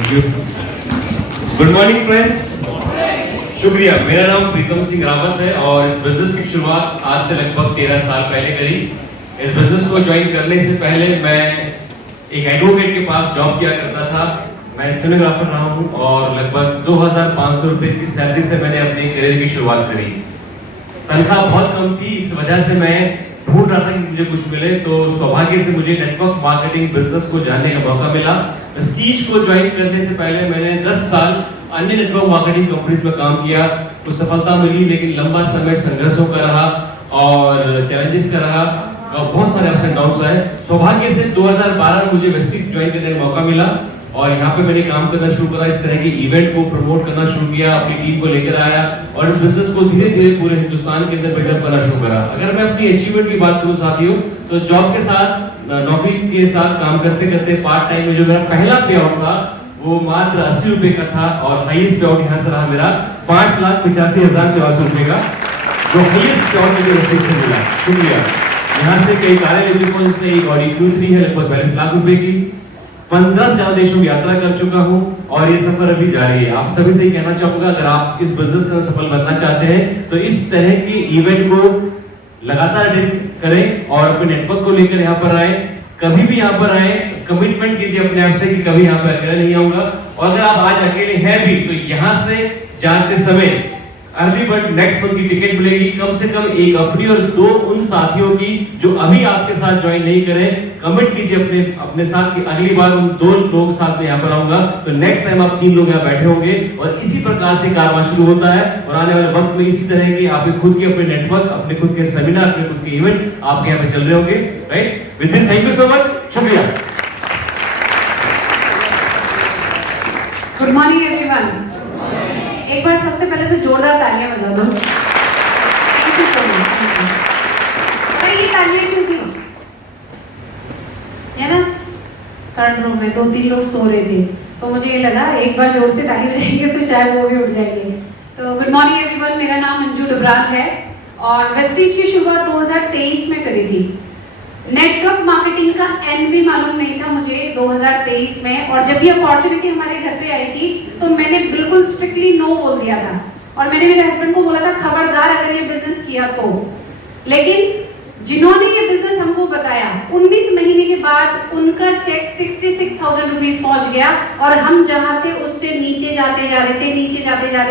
Thank you. Good morning friends. शुक्रिया। मेरा नाम प्रीतम सिंह रावत है और इस बिजनेस की शुरुआत आज से लगभग 13 साल पहले करी। इस बिजनेस को ज्वाइन करने से पहले मैं एक एडवोकेट के पास जॉब किया करता था। मैं स्टेनोग्राफर रहा हूँ और लगभग 2500 रुपए की सैलरी से मैंने अपने करियर की शुरुआत करी। तनख्वाह बहुत कम थी, इस वजह से मैं ढूंढ रहा था कि मुझे कुछ मिले, तो सौभाग्य से मुझे नेटवर्क मार्केटिंग बिजनेस को जानने का मौका मिला। प्रेस्टीज को ज्वाइन करने से पहले मैंने 10 साल अन्य नेटवर्क मार्केटिंग कंपनीज में काम किया। कुछ सफलता मिली, लेकिन लंबा समय संघर्षों का रहा और चैलेंजेस का रहा, बहुत सारे अप्स एंड डाउन्स आए। सौभाग्य से 2012 में मुझे वेस्टीज ज्वाइन करने का मौका मिला और यहाँ पे मैंने काम करना शुरू करा। इस तरह के इवेंट को प्रमोट करना शुरू किया, अपनी टीम को लेकर आया और इस बिजनेस को धीरे धीरे पूरे हिंदुस्तान के अंदर बिल्डअप करना शुरू करा। अगर मैं अपनी अचीवमेंट की बात करूँ साथियों, तो जॉब के साथ, नौकरी के साथ काम करते करते पार्ट टाइम में जो मेरा पहला पे आउट था वो मात्र 80 रुपए का था और हाईएस्ट पे आउट यहाँ से रहा मेरा 5,85,084 रुपए का, जो हाईएस्ट पे आउट मुझे रसीद से मिला। शुक्रिया। यहाँ से कई कारें ले चुका हूँ, इसमें एक ऑडी Q3 है लगभग 42 लाख रुपए की। 15 से ज्यादा देशों की यात्रा कर चुका हूं और ये सफर अभी जारी है। आप सभी से कहना चाहूंगा, अगर आप इस बिजनेस का सफल बनना चाहते हैं तो इस तरह के इवेंट को लगातार अटेंड करें और अपने नेटवर्क को लेकर यहाँ पर आए। कभी भी यहाँ पर आए, कमिटमेंट कीजिए अपने आप से कि कभी यहाँ पर अकेले नहीं आऊंगा, और अगर आप आज अकेले हैं भी तो यहाँ से जाते समय अर्ली बर्ड नेक्स्ट मंथ की टिकट मिलेगी, कम से कम एक अपनी और 2 उन साथियों की जो अभी आपके साथ ज्वाइन नहीं करें। कमिट कीजिए अपने साथ कि अगली बार उन 2 लोगों के साथ में यहाँ पर आऊंगा, तो नेक्स्ट टाइम आप 3 लोग यहाँ बैठे होंगे और इसी प्रकार से कारवां शुरू होता है। और आने वाले वक्त में इसी तरह की आपके खुद के अपने नेटवर्क, अपने खुद के सेमिनार, अपने खुद के इवेंट आपके यहाँ पे चल रहे होंगे। Right, with this thank you so much. शुक्रिया। Good morning everyone. एक बार सबसे पहले तो जोरदार तालियां बजा दो। Thank you so much. ये तालियां क्यों थी? है ना, थर्ड रूम में 2-3 लोग सो रहे थे, तो मुझे ये लगा एक बार जोर से ताली बजाएंगे तो शायद वो भी उठ जाएंगे। तो गुड मॉर्निंग एवरीवन, मेरा नाम मंजू डुबराल है और वेस्टीज की शुरुआत 2023 में करी थी। नेटवर्क मार्केटिंग का एन भी मालूम नहीं था मुझे 2023 में, और जब ये अपॉर्चुनिटी हमारे घर पे आई थी तो मैंने बिल्कुल स्ट्रिक्टली नो बोल दिया था और मैंने मेरे हस्बैंड को बोला था खबरदार अगर ये बिजनेस किया तो। लेकिन जिन्होंने ये बिजनेस हमको बताया, 19 महीने के बाद उनका चेक 66,000 रुपीज पहुंच गया और हम जहां थे उससे नीचे जाते जा रहे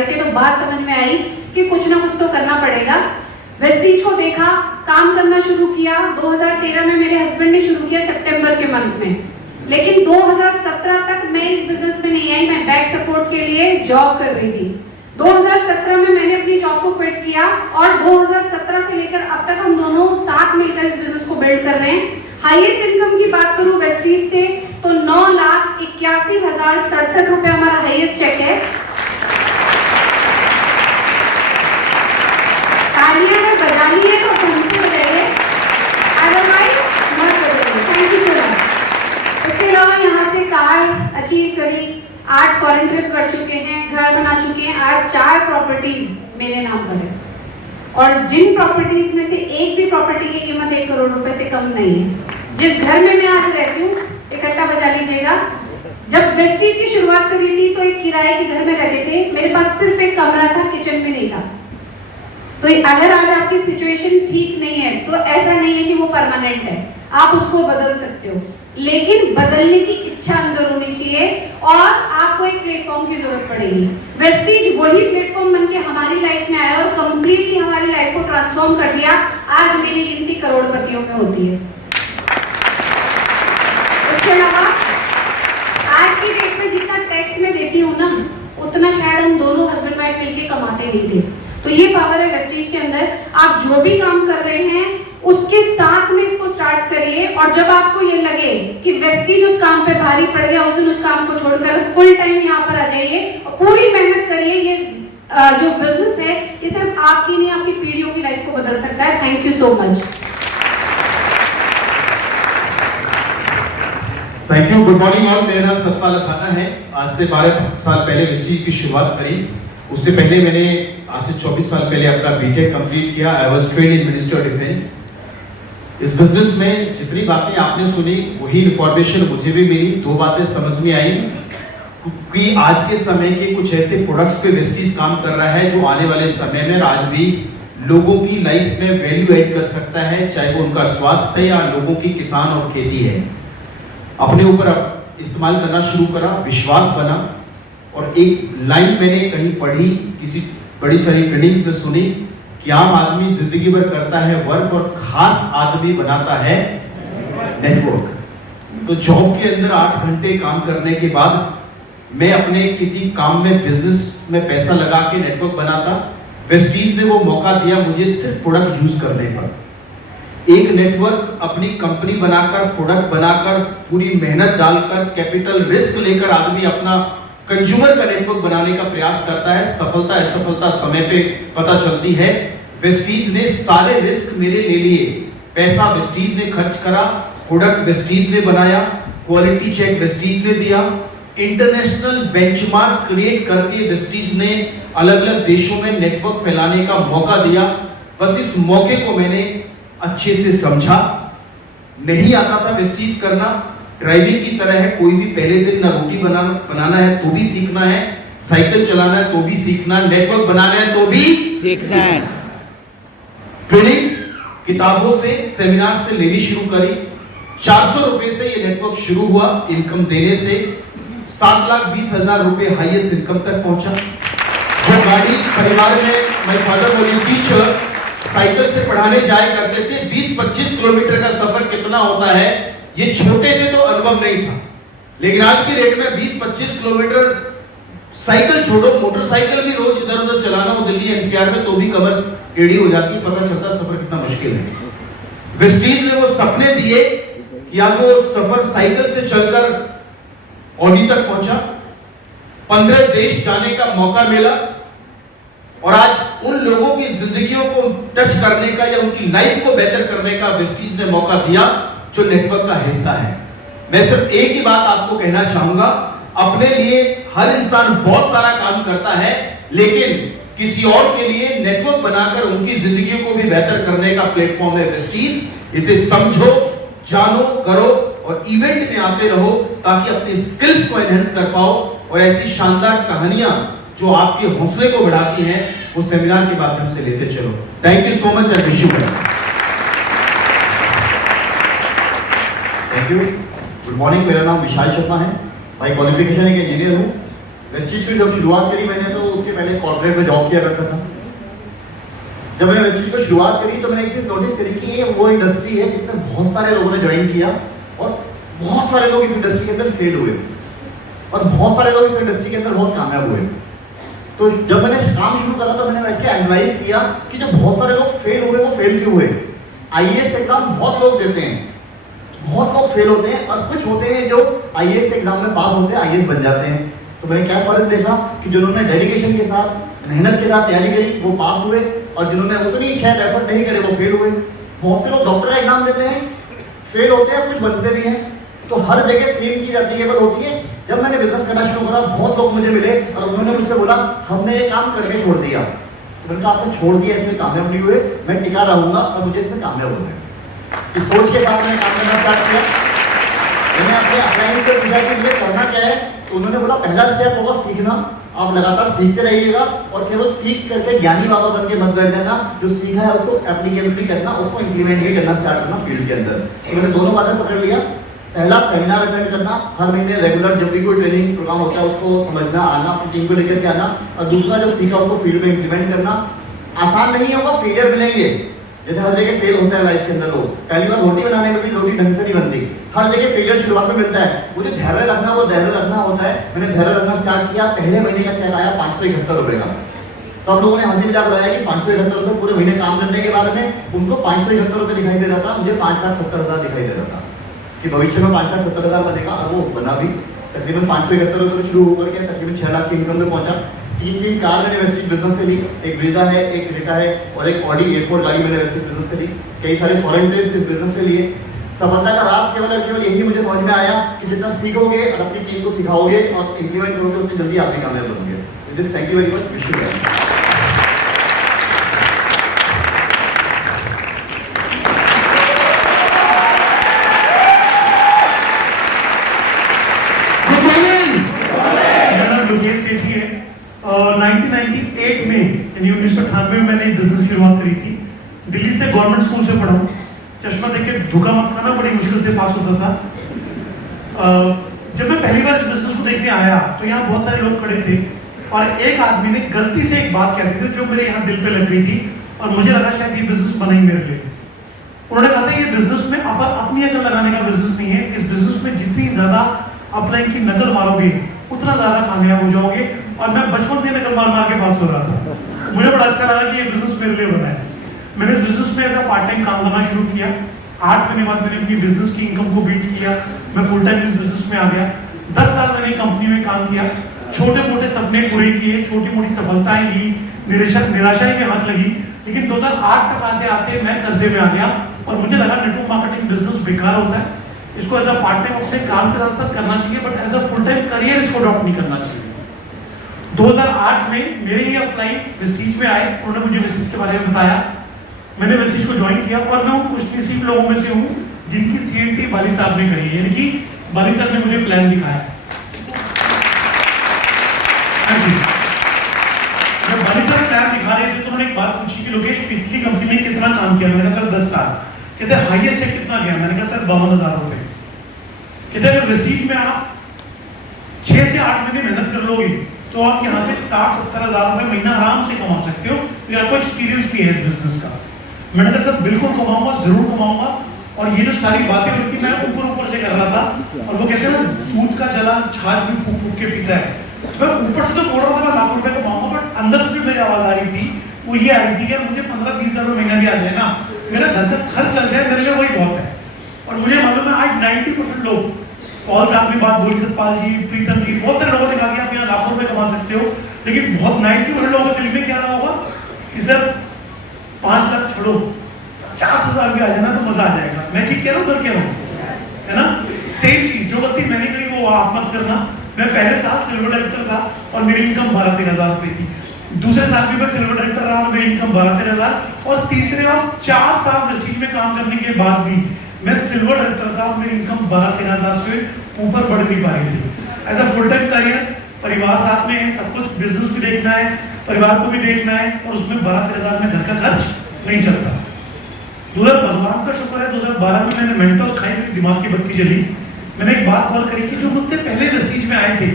थे। तो बात समझ में आई कि कुछ ना कुछ तो करना पड़ेगा। वेस्टीज को देखा, काम करना शुरू किया। 2013 में मेरे हस्बैंड ने शुरू किया सितंबर के मंथ में, लेकिन 2017 तक मैं इस बिजनेस में नहीं आई। मैं बैक सपोर्ट के लिए जॉब कर रही थी। 2017 में मैंने अपनी जॉब को क्विट किया और 2017 से लेकर अब तक हम दोनों साथ मिलकर इस बिजनेस को बिल्ड कर रहे हैं। हाईएस्ट इनकम की बात करूं वेस्टीज से तो 9,81,067 रुपए हमारा हाईएस्ट चेक है। तालियां अगर बजानी है तो ढंग से बजाइए, अदरवाइज मत बजाइए। Thank you so much. इसके अलावा यहाँ से कार अचीव करी, 8 फॉरेन ट्रिप कर चुके हैं, घर बना चुके हैं। आज 4 प्रॉपर्टीज मेरे नाम पर है और जिन प्रॉपर्टीज में से एक भी प्रॉपर्टी की कीमत 1 करोड़ रुपए से कम नहीं है। जिस घर में मैं आज रहती हूँ, इकट्ठा बजा लीजिएगा, जब वेस्टीज की शुरुआत करी थी तो एक किराए के घर में रहते थे। मेरे पास सिर्फ एक कमरा था, किचन भी नहीं था। तो अगर आज आपकी सिचुएशन ठीक नहीं है तो ऐसा नहीं है कि वो परमानेंट है, आप उसको बदल सकते हो, लेकिन बदलने की इच्छा अंदर होनी चाहिए और आपको एक प्लेटफॉर्म की जरूरत पड़ेगी। वेस्टीज वही प्लेटफॉर्म बनके हमारी लाइफ में आया और कंप्लीटली हमारी लाइफ को ट्रांसफॉर्म कर दिया। आज मेरी गिनती करोड़पतियों में होती है। इसके अलावा आज की डेट में जितना टैक्स में देती हूँ ना, उतना शायद हम दोनों हस्बैंड वाइफ मिलके कमाते नहीं थे। तो ये पावर है वेस्टीज के अंदर। आप जो भी काम कर रहे हैं उसके साथ में इसको स्टार्ट करिए और जब आपको ये लगे कि वेस्टीज उस काम पे भारी पड़ गया, उस दिन उस काम को छोड़कर फुल टाइम यहाँ पर आ जाइए और पूरी मेहनत करिए। ये जो बिजनेस है ये सिर्फ आपकी नहीं, आपकी पीढ़ियों की लाइफ को बदल सकता है। Thank you so much. Thank you. Good morning all. मेरा नाम सतपाल अथाना है। आज से 12 साल पहले वेस्टीज की शुरुआत करी। उससे पहले मैंने आज से 24 साल पहले अपना बीटेक कंप्लीट किया। I was trained in ministry of defence. इस बिजनेस में जितनी बातें आपने सुनी वही इंफॉर्मेशन मुझे भी मिली। 2 बातें समझ में आई। कि आज के समय के कुछ ऐसे प्रोडक्ट्स पे वेस्टीज काम कर रहा है जो आने वाले समय में आज भी लोगों की लाइफ में वैल्यू ऐड कर सकता है, चाहे वो उनका स्वास्थ्य है या लोगों की किसान और खेती है। अपने ऊपर अब इस्तेमाल करना शुरू करा, विश्वास बना। और एक लाइन मैंने कहीं पढ़ी, किसी बड़ी सारी ट्रेनिंग्स में सुनी कि आम आदमी जिंदगी भर करता है वर्क और खास आदमी बनाता है नेटवर्क। तो जॉब के अंदर 8 घंटे काम करने के बाद मैं अपने किसी काम में, बिजनेस में पैसा लगा के नेटवर्क बनाता। वेस्टीज ने वो मौका दिया मुझे सिर्फ प्रोडक्ट यूज करने पर। एक नेटवर्क अपनी कंपनी बनाकर, प्रोडक्ट बनाकर, पूरी मेहनत डालकर, कैपिटल रिस्क लेकर आदमी अपना कंज्यूमर का नेटवर्क बनाने का प्रयास करता है। सफलता असफलता समय पे पता चलती है। वेस्टीज ने सारे रिस्क मेरे ले लिए, पैसा वेस्टीज ने खर्च करा, प्रोडक्ट वेस्टीज ने बनाया, क्वालिटी चेक वेस्टीज ने दिया, इंटरनेशनल बेंचमार्क क्रिएट करके वेस्टीज ने अलग अलग देशों में नेटवर्क फैलाने का मौका दिया। बस इस मौके को मैंने अच्छे से समझा। नहीं आता था वेस्टीज करना, ड्राइविंग की तरह है, कोई भी पहले दिन ना रोटी बनाना है तो भी सीखना है, साइकिल चलाना है तो भी सीखना है, नेटवर्क बनाना है तो भी सीखना है। ट्रेनिंग्स किताबों से, सेमिनार से लेनी शुरू करी। 400 रुपए से ये नेटवर्क शुरू हुआ। इनकम देने से 7,20,000 रुपए हाईएस्ट इनकम तक पहुंचा। जो गाड़ी परिवार में, my father was teacher, cycle से पढ़ाने जाया करते थे। 20-25 किलोमीटर का सफर कितना होता है, ये छोटे थे तो अनुभव नहीं था, लेकिन आज की डेट में 20-25 किलोमीटर साइकिल छोड़ो, मोटरसाइकिल भी रोज इधर उधर चलाना हो दिल्ली एनसीआर में तो भी कमर टेढ़ी हो जाती है। पता चलता सफर कितना मुश्किल है। वेस्टीज ने वो सपने दिए कि आज वो सफर साइकिल से चलकर ऑडी तक पहुंचा। 15 देश जाने का मौका मिला और आज उन लोगों की जिंदगियों को टच करने का या उनकी लाइफ को बेहतर करने का वेस्टीज ने मौका दिया, जो नेटवर्क का हिस्सा है। मैं सिर्फ एक ही बात आपको कहना चाहूंगा, अपने लिए हर इंसान बहुत सारा काम करता है, लेकिन किसी और के लिए नेटवर्क बनाकर उनकी जिंदगी को भी बेहतर करने का प्लेटफॉर्म है वेस्टीज। इसे समझो, जानो, करो और इवेंट में आते रहो ताकि अपने स्किल्स को एनहांस कर पाओ और ऐसी शानदार कहानियां जो आपके हौसले को बढ़ाती हैं वो सेमिनार के माध्यम से लेते चलो। Thank you so much and wish you well. Thank you. Good morning, मेरा नाम विशाल शर्मा है। बाई क्वालिफिकेशन एक इंजीनियर हूँ। वेस्टीज की जब शुरुआत करी मैंने तो उसके पहले कॉर्पोरेट में जॉब किया करता था। जब मैंने वेस्टीज को शुरुआत करी तो मैंने एक चीज़ नोटिस करी कि ये वो इंडस्ट्री है जिसमें बहुत सारे लोगों ने ज्वाइन किया और बहुत सारे लोग इस इंडस्ट्री के अंदर फेल हुए और बहुत सारे लोग इस इंडस्ट्री के अंदर बहुत कामयाब हुए। तो जब मैंने काम शुरू करा तो मैंने बैठ के एनालाइज किया कि जो बहुत सारे लोग फेल हुए वो फेल क्यों हुए। आईएएस एग्जाम बहुत लोग देते हैं, बहुत लोग फेल होते हैं और कुछ होते हैं जो आईएएस एग्जाम में पास होते हैं, आईएएस बन जाते हैं। तो मैंने क्या फर्क देखा कि जिन्होंने डेडिकेशन के साथ, मेहनत के साथ तैयारी करी वो पास हुए और जिन्होंने उतनी शायद एफर्ट नहीं करे वो फेल हुए। बहुत से लोग डॉक्टर का एग्जाम देते हैं, फेल होते हैं, कुछ बनते भी हैं। तो हर जगह सेम चीज एप्लीकेबल होती है। जब मैंने बिजनेस करना शुरू करा बहुत लोग मुझे मिले और उन्होंने मुझसे बोला हमने ये काम करके छोड़ दिया। तो मैंने कहा आपने छोड़ दिया, इसमें कामयाब नहीं हुए, मैं टिका रहूंगा और मुझे इसमें कामयाब होना है। इस सोच के साथ मैंने काम करना स्टार्ट किया। मैंने अपने अपलाइन से पूछा कि मुझे करना क्या है, तो उन्होंने बोला पहला स्टेप होगा सीखना। आप लगातार सीखते रहिएगा और केवल सीख करके ज्ञानी बाबा बन के मत बैठ जाना। जो सीखा है उसको एप्लीकेबल भी करना, उसको इंप्लीमेंट भी करना स्टार्ट करना फील्ड के अंदर। तो मैंने दोनों बातें पकड़ लिया। पहला सेमिनार अटेंड करना, हर महीने रेगुलर जब भी कोई ट्रेनिंग प्रोग्राम होता है उसको समझना, आना, अपनी टीम को लेकर के आना। और दूसरा जो सीखा उसको फील्ड में इंप्लीमेंट करना। आसान नहीं होगा, फेलियर मिलेंगे, जैसे हर जगह फेल होता है लाइफ के अंदर। लोग पहली बार रोटी बनाने में भी रोटी ढंग से नहीं बनती, हर जगह फेलियर शुरुआत में मिलता है। मुझे धैर्य रखना, वो धैर्य रखना होता है। मैंने धैर्य रखना स्टार्ट किया। पहले महीने का चेक आया 571 रुपए का। सब लोगों ने हंसी मजाक उड़ाया कि 571 रुपए पूरे महीने काम करने के बाद में उनको 571 रुपए दिखाई दे रहा था, मुझे 5,70,000 दिखाई दे रहा था कि भविष्य में 5,70,000 बनेगा। और वो बना भी। तकरीबन 571 रुपए से शुरू होकर के तकरीबन 6 लाख की इनकम में पहुंचा। 3 कार मैंने वेस्टीज बिजनेस से ली, एक ब्रीजा है, एक क्रेटा है और एक ऑडी A4 गाड़ी मैंने वेस्टीज बिजनेस से ली। कई सारे फॉरेन ट्रिप्स इस बिजनेस से लिए। सफलता का राज केवल और केवल यही मुझे समझ में आया कि जितना सीखोगे और अपनी टीम को सिखाओगे और इंप्लीमेंट करोगे उतनी जल्दी आप भी कामयाब बनोगे। Thank you very much. Wish you well. Good morning. Lokesh Sethi है। 1998 में यानी 1998 में मैंने बिजनेस की शुरुआत करी थी। दिल्ली से गवर्नमेंट स्कूल से पढ़ा हूँ। चश्मा देख के धोखा मत खाना, बड़ी मुश्किल से पास होता था। जब मैं पहली बार बिजनेस को देखने आया तो यहाँ बहुत सारे लोग खड़े थे और एक आदमी ने गलती से एक बात कहती थी जो मेरे यहाँ दिल पे लग गई थी और मुझे लगा शायद ये बिजनेस बना ही मेरे लिए। उन्होंने कहा था ये बिजनेस में अपनी अकल लगाने का बिजनेस नहीं है, इस बिजनेस में जितनी ज्यादा अपलाइन की नकल मारोगे उतना ज्यादा कामयाब हो जाओगे। और मैं बचपन से नकल मार के पास हो रहा था। मुझे बड़ा अच्छा लगा कि ये बिजनेस मेरे लिए बना है। मैंने इस बिजनेस में ऐसा पार्ट टाइम काम करना शुरू किया। 8 महीने बाद मैंने अपनी बिजनेस की इनकम को बीट किया, मैं फुल टाइम इस बिजनेस में आ गया। 10 साल मैंने कंपनी में काम किया, छोटे मोटे सपने पूरे किए, छोटी मोटी सफलताएं ली, निराशा ही में हाथ लगी। लेकिन 2008 तक आते आते मैं कर्जे में आ गया और मुझे लगा नेटवर्क मार्केटिंग बिजनेस बेकार होता है, इसको एज अ पार्ट टाइम अपने काम के साथ साथ करना चाहिए, but as a full time career इसको अडॉप्ट नहीं करना चाहिए। 2008 में मेरे ही अपलाइन वेस्टीज में आए, उन्होंने मुझे वेस्टीज के बारे में बताया, मैंने वेस्टीज को ज्वाइन किया और मैं उन खुशनसीब लोगों में से हूँ जिनकी सीएनटी बाली साहब ने करी है, यानी कि बाली साहब ने मुझे प्लान दिखाया। जब बाली साहब प्लान दिखा रहे थे तो उन्होंने एक बात पूछी कि लोकेश पिछली कंपनी में कितना काम किया? मैंने कहा सर 10 साल। कहते हाईएस्ट चेक कितना गया? मैंने कहा सर 52,000 रुपए। कहते अगर वेस्टीज में आप 6 से 8 महीने मेहनत कर लोगे तो आप यहाँ पे 60-70 हजार रुपए महीना आराम से कमा सकते हो, तो आपको एक्सपीरियंस भी है इस बिजनेस का। मैंने कहा सर बिल्कुल कमाऊंगा, जरूर कमाऊंगा। और ये जो सारी बातें हुई थी मैं ऊपर से कर रहा था और वो कहते हैं ना दूध का जला छाछ भी फूक फूक के पीता है। तो मैं ऊपर से तो बोल रहा था मैं लाखों रुपए कमाऊंगा, बट अंदर से भी मेरी आवाज आ रही थी, वो ये आ रही थी कि मुझे 15-20 हजार महीना भी आ जाए ना, मेरा घर का खर्च चल जाए, मेरे लिए वही बहुत है। और मुझे मालूम है आज 90% लोग, पॉल से आपने बात बोली, सतपाल जी, प्रीतम जी, बहुत सारे लोगों ने कहा कि आप यहाँ लाखों रुपए कमा सकते हो, लेकिन बहुत 90% लोगों के दिल में क्या रहा होगा कि सर 5 लाख छोड़ो 50,000 भी आ जाना तो मजा आ जाएगा। मैं ठीक कह रहा हूँ, गलत कह रहा हूँ, है ना? सेम चीज, जो गलती मैंने करी वो आप मत करना। मैं पहले साल सिल्वर डायरेक्टर था और मेरी इनकम 12-13 हजार रुपए थी। दूसरे साल भी मैं सिल्वर डायरेक्टर रहा और मेरी इनकम 12-13 हजार, और तीसरे और 4 साल प्रेस्टीज में काम करने के बाद भी मैं सिल्वर डायरेक्टर था और मेरी इनकम 12-13 हजार से ऊपर बढ़ नहीं पा रही थी। As a full time career, परिवार साथ में है, सब कुछ बिजनेस भी देखना है, परिवार को भी देखना है, और उसमें 12-13 हजार में घर का खर्च नहीं चलता। भगवान का शुक्र है 2012 में मैंने मेंटोस खाई, मेरी दिमाग की बत्ती जली। मैंने एक बात गौर करी कि जो मुझसे पहले वेस्टीज में आए थे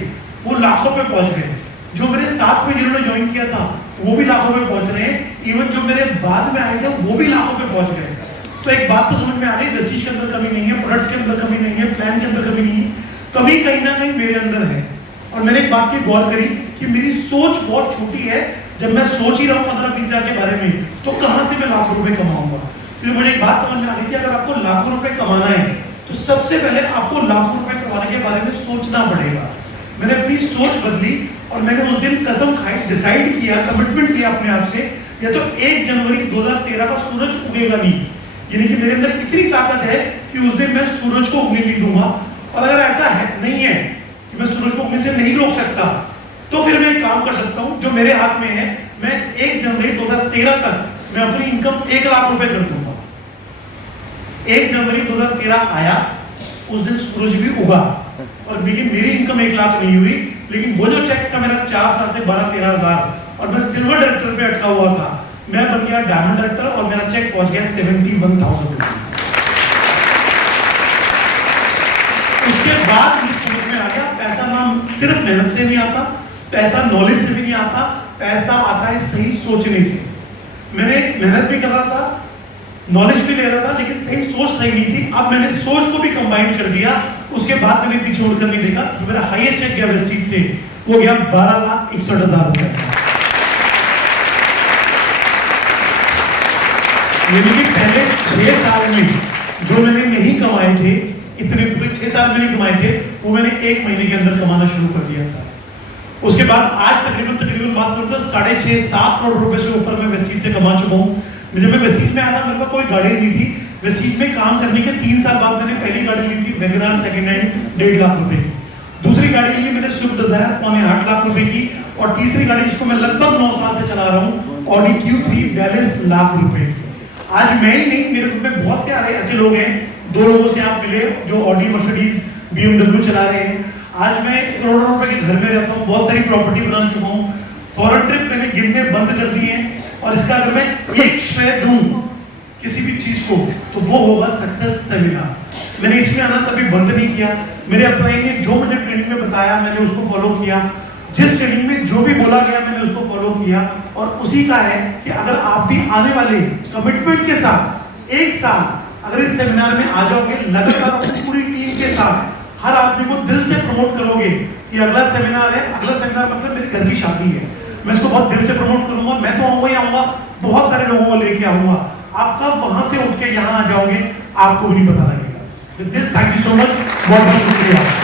वो लाखों पे पहुंच गए, जो मेरे साथ में जिन्होंने ज्वाइन किया था वो भी लाखों पे पहुंच रहे हैं, इवन जो मेरे बाद में आए थे वो भी लाखों पे पहुंच गए। तो एक बात तो समझ में आ गई, वेस्टीज के अंदर कमी नहीं है, प्रोडक्ट्स के अंदर कमी नहीं है, प्लान के अंदर कमी नहीं है, कमी कहीं ना कहीं मेरे अंदर है। और मैंने एक बात की गौर करी कि मेरी सोच बहुत छोटी है। जब मैं सोच ही रहा हूँ 15-20 हजार के बारे में तो कहाँ से मैं लाखों रुपए कमाऊंगा? फिर मुझे एक बात समझ में आ गई थी, अगर आपको लाखों रुपए कमाना है तो सबसे पहले आपको लाखों रुपए कमाने के बारे में सोचना पड़ेगा। मैंने अपनी सोच बदली और मैंने उस दिन कसम खाई, डिसाइड किया, कमिटमेंट किया अपने आप से, या तो 1 जनवरी 2013 का सूरज उगेगा नहीं, यानी कि मेरे अंदर इतनी ताकत है कि उस दिन मैं सूरज को उगने नहीं दूंगा। और अगर ऐसा है नहीं है कि मैं सूरज को उगने से नहीं रोक सकता, तो फिर मैं एक काम कर सकता हूं जो मेरे हाथ में है, मैं 1 जनवरी 2013 तक मैं अपनी इनकम 1 लाख रुपए कर दूंगा। 1 जनवरी 2013 आया, उस दिन सूरज भी उगा, और लेकिन मेरी इनकम 1 लाख नहीं हुई, लेकिन वो जो चेक था मेरा 4 साल से 12-13 हजार और मैं सिल्वर डायरेक्टर पे अटका हुआ था, मैं बन गया डायमंड डायरेक्टर और मेरा चेक पहुंच गया 71,000 रुपीज। उसके बाद मुझे समझ में आ गया पैसा नाम सिर्फ मेहनत से नहीं आता, पैसा नॉलेज से भी नहीं आता, पैसा आता है सही सोचने से। मैंने मेहनत भी कर रहा था, नॉलेज भी ले रहा था, लेकिन सही सोच सही नहीं थी। अब मैंने सोच को भी कंबाइन कर दिया, उसके बाद मैंने पीछे उड़कर नहीं देखा। जो मेरा हाईएस्ट चेक गया वेस्टीज से वो गया 12,61,000 रुपए। यानी कि पहले 6 साल में जो मैंने नहीं कमाए थे, इतने पूरे 6 साल में नहीं कमाए थे, वो मैंने 1 महीने के अंदर कमाना शुरू कर दिया था। उसके बाद आज तकरीबन बात करूं तो 6.5-7 करोड़ रुपए से ऊपर मैं वेस्टीज से कमा चुका हूं। जब मैं वेस्टीज में आया था मेरे पास कोई गाड़ी नहीं थी। वेस्टीज में काम करने के 3 साल बाद मैंने पहली गाड़ी ली थी वेगनार सेकंड हैंड 1.5 लाख रुपए की। दूसरी गाड़ी ली मैंने स्विफ्ट डिजायर 8.5 लाख रुपए की, और तीसरी गाड़ी जिसको मैं लगभग 9 साल से चला रहा हूँ ऑडी Q3 42 लाख रुपए की। आज मैं ही नहीं, मेरे ग्रुप में बहुत सारे ऐसे लोग हैं, 2 लोगों से आप मिले जो ऑडी, मर्सिडीज, BMW चला रहे हैं। आज मैं करोड़ों रुपए के घर में रहता हूँ, बहुत सारी प्रॉपर्टी बना चुका हूँ, फॉरेन ट्रिप मैंने गिनने बंद कर दिए हैं, और इसका अगर मैं एक श्रेय दूं किसी भी चीज को तो वो होगा सक्सेस सेमिनार। मैंने इसमें आना कभी बंद नहीं किया। मेरे अपलाइन ने जो मुझे ट्रेनिंग में बताया मैंने उसको फॉलो किया, जिस ट्रेनिंग में जो भी बोला गया मैंने उसको फॉलो किया, और उसी का है कि अगर आप भी आने वाले कमिटमेंट के साथ एक साल अगर इस सेमिनार में आ जाओगे, लगातार अपनी पूरी टीम के साथ हर आदमी को दिल से प्रमोट करोगे कि अगला सेमिनार है, अगला सेमिनार मतलब मेरे घर की शादी है, मैं इसको बहुत दिल से प्रमोट करूंगा, मैं तो आऊंगा ही आऊंगा, बहुत सारे लोगों को लेके आऊंगा, आप कब वहां से उठ के यहाँ आ जाओगे आपको भी नहीं पता लगेगा। With this thank you so much, बहुत बहुत शुक्रिया।